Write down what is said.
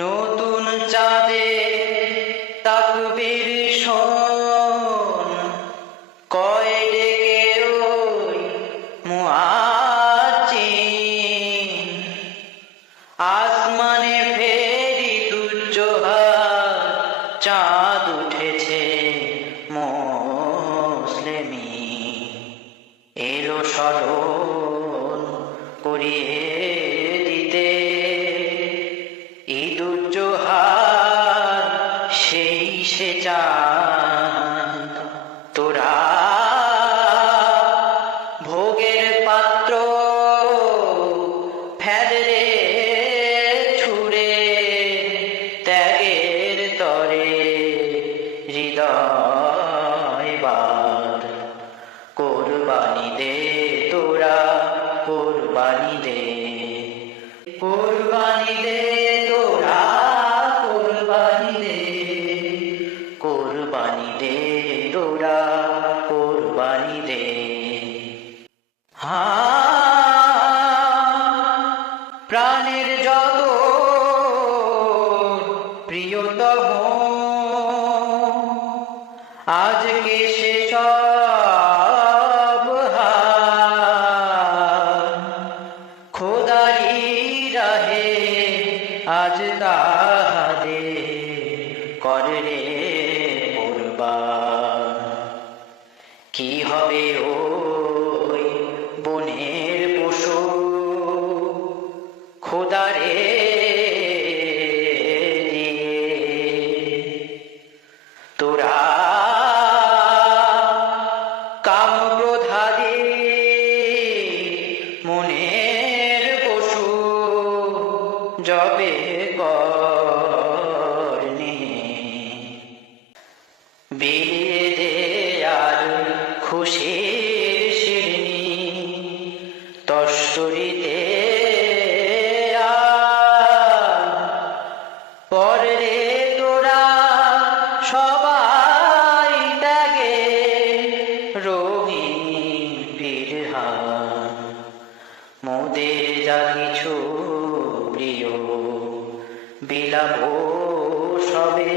নতুন চাঁদে তাকবীর শোন, কয় ডেকে ওই মুয়াজ্জিন। আসমানে ফেরি দুর্যোহার, চাঁদ উঠেছে মুসলিমিন। এলো স্মরণ করিয়ে দিতে ঈদুজ্জোহার, সেই সে চাঁদ। তোরা ভোগের পাত্র ফেলে ছুড়ে, ত্যাগের তরে হৃদয় বার। কোরবানি দে তোরা, কোরবানি দে, কোরবানি দে তোরা, কোরবানি দে, কোরবানি দে তোরা, কোরবানি দে। প্রাণের যত প্রিয়তম আজকে সে সব খোদারি রাহে আজ তাহাদের করে রে কুরবান। কি হবে ওই বনের পশু খোদারে দিয়ে? তোরা কাম ক্রোধাদি মনের পশু জবে করনি, বিলিয়ে দে আর খুশির শিরনি তস্তরিতে। পরে তোরা সবাই ত্যাগে রঙিন পিরহান। মোদের যা কিছু প্রিয় বিলাপ সবে